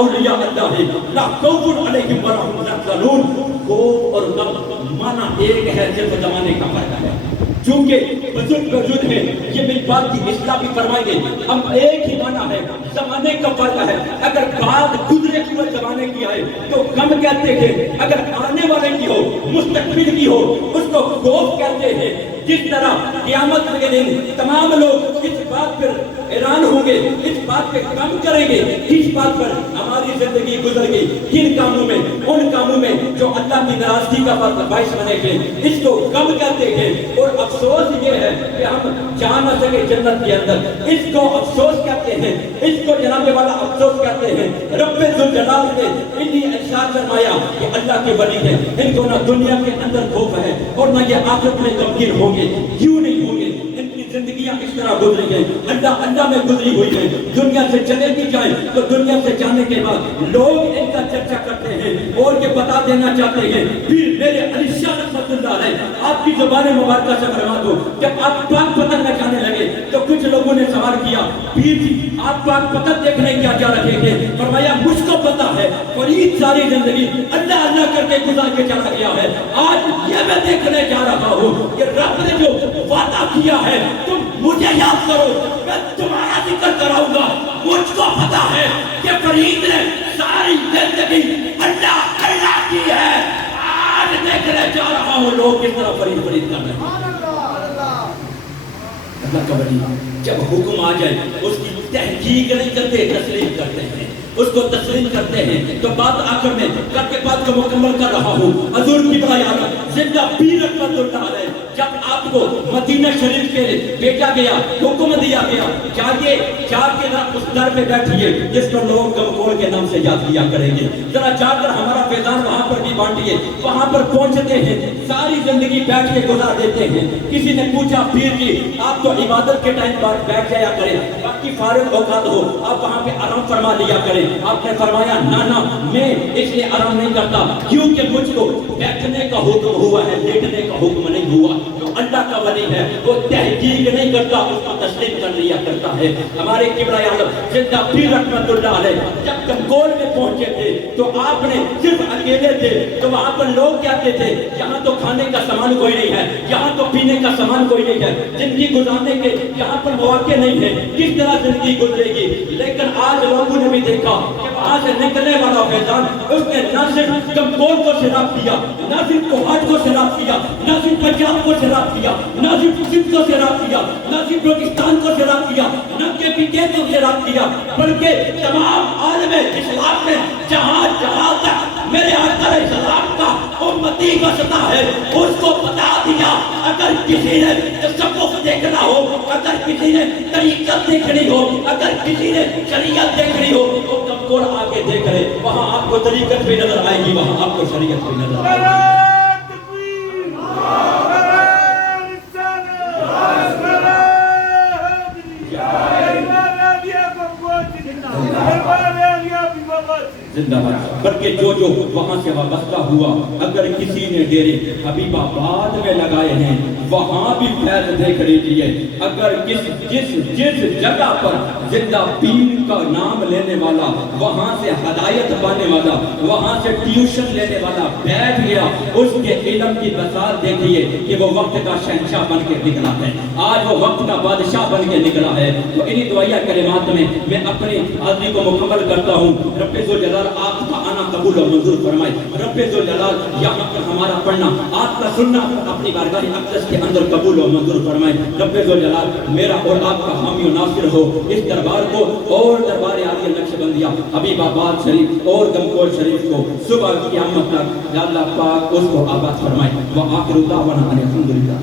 اولیاء اللہ لا خوف علیہم ولا هم یحزنون. خوف اور غم معنی ایک ہے، صرف زمانے کا فرق ہے. چونکہ بزرگ موجود ہیں یہ میری بات کی اصلاح بھی فرمائیں گے. ہم ایک ہی معنی ہے، زمانے کا فرق ہے. اگر بات گزرے ہوئے زمانے کی آئے تو غم کہتے ہیں، اگر آنے والے کی ہو مستقبل کی ہو اس کو خوف کہتے ہیں. جس طرح قیامت کے دن تمام لوگ اس بات پر حیران ہوں گے، اس بات پہ کام کریں گے کس بات پر ہماری زندگی گزر گئی، کن کاموں میں، ان کاموں میں جو اللہ کی ناراضگی کا باعث بنے گے. اس کو غم کہتے ہیں. اور افسوس یہ ہے کہ ہم جا نہ سکے جنت کے اندر، اس کو افسوس کہتے ہیں. اس کو جناب والا افسوس کہتے ہیں. رب ذوالجلال نے انہی ارشاد فرمایا کہ اللہ کے ولی ہیں، ان کو نہ دنیا کے اندر خوف ہے اور نہ یہ آخرت میں غمگین ہوں گے. کیوں نہیں ہوں گے؟ ان کی زندگیاں اس طرح گزری ہیں، اللہ میں گزری ہوئی ہیں. دنیا سے چلے بھی جائیں تو دنیا سے جانے کے بعد لوگ ان کا چرچا کرتے ہیں اور یہ بتا دینا چاہتے ہیں. پھر میرے علی شاہ رحمۃ اللہ علیہ آپ کی زبان مبارکہ سے فرما دو، جب آپ پاک پتن میں جانے لگے تو کچھ لوگوں نے سوال کیا، پیر جی آپ پاک پتن دیکھنے کیا جا رہے تھے؟ فرمایا مجھ کو پتا ہے، فرید ساری زندگی اللہ اللہ کر کے گزار کے چلا گیا ہے. آج یہ میں دیکھنے جا رہا ہوں کہ رب نے جو وعدہ کیا ہے تم مجھے یاد کرو، میں تمہارا ذکر کراؤں گا. مجھ کو پتا ہے کہ فرید نے ساری زندگی اللہ اللہ کی ہے. آج دیکھنے جا رہا ہوں لوگ کس طرح فرید فرید کر رہے ہیں. اللہ کا ولی جب حکم آ جائے اس کی تحقیق نہیں کرتے، تسلیم کرتے ہیں، اس کو تسلیم کرتے ہیں. تو بات آخر میں کر کے بات کو مکمل کر رہا ہوں. حضور کی بات زندہ پیر رحمت اللہ علیہ جب آپ کو مدینہ شریف کے بھیجا گیا، حکم دیا گیا جائیے جا کے اس در پہ بیٹھیے جس کو لوگ گمکول کے نام سے یاد کیا کریں گے، ذرا جا کر ہمارا فیضان وہاں پر بھی بانٹیے. وہاں پر پہنچتے ہیں، ساری زندگی بیٹھ کے گزار دیتے ہیں. کسی نے پوچھا پیر جی آپ تو عبادت کے ٹائم پر بیٹھ جایا کریں، باقی فارغ اوقات ہو آپ وہاں پہ آرام فرما لیا کریں. آپ نے فرمایا نانا میں اس لیے آرام نہیں کرتا کیونکہ مجھ کو بیٹھنے کا حکم ہوا ہے، لیٹنے کا حکم نہیں ہوا. جو اللہ کا ولی ہے وہ تحقیق نہیں کرتا، اس کو تسلیم کر لیا کرتا ہے. ہمارے کبریٰ عالم زندہ پیر رحمت اللہ علیہ جب کمکول میں پہنچے تھے تو آپ نے صرف اکیلے تھے تو وہاں پر لوگ کہتے تھے یہاں تو کھانے کا سامان کوئی نہیں ہے، یہاں تو پینے کا سامان کوئی نہیں ہے، زندگی گزارنے کے یہاں پر مواقع نہیں ہے، کس طرح زندگی گزرے گی. لیکن آج لوگوں نے بھی دیکھا کہ وہاں سے نکلنے والا فیضان اس نے نہ صرف کمکول کو سیراب کیا، نہ صرف کوہاٹ کو سیراب کیا، نہ صرف پنجاب کو سیراب کیا، نہ صرف سندھ کو سیراب کیا، نہ صرف بلوچستان کو سیراب کیا، نہ KPK کو سیراب کیا، بلکہ تمام عالم اسلام میں جہاں جہاں تک میرے آقا علیہ السلام کا امتی بستا ہے اس کو بتا دیا. اگر کسی نے تصوف دیکھنا ہو، اگر کسی نے طریقت دیکھنی ہو، اگر کسی نے شریعت دیکھنی ہو تو کمکول آگے دیکھ لے، وہاں آپ کو طریقت بھی نظر آئے گی، وہاں آپ کو شریعت بھی نظر آئے گی. زندہ باد. بلکہ جو وہاں سے وابستہ ہوا، اگر کسی نے ڈیرے حبیب آباد میں لگائے ہیں وہاں بھی فیض دیکھ لیجیے. اگر جس جگہ پر زندہ پیر کا نام لینے والا، وہاں سے ہدایت پانے والا، وہاں سے ٹیوشن لینے والا بیٹھ گیا، اس کے علم کی بساط دیکھیے کہ وہ وقت کا شہنشاہ بن کے نکلا ہے، آج وہ وقت کا بادشاہ بن کے نکلا ہے. تو انہی دعائیہ کلمات میں اپنی حاضری کو مکمل کرتا ہوں. رب ذوالجلال آپ کا آنا قبول و منظور فرمائے. رب ذوالجلال یہاں پر ہمارا پڑھنا، آپ کا سننا اپنی بارگاہ اقدس کے اندر قبول و منظور فرمائے. رب ذوالجلال میرا اور آپ کا حامی و ناصر ہو اس دربار کو اور دربار عالیہ نقشبندیہ حبیب آباد شریف اور گمکول شریف کو صبح قیامت تک یا اللہ پاک اس کو آباد فرمائے. وآخر دعوانا ان الحمد للہ.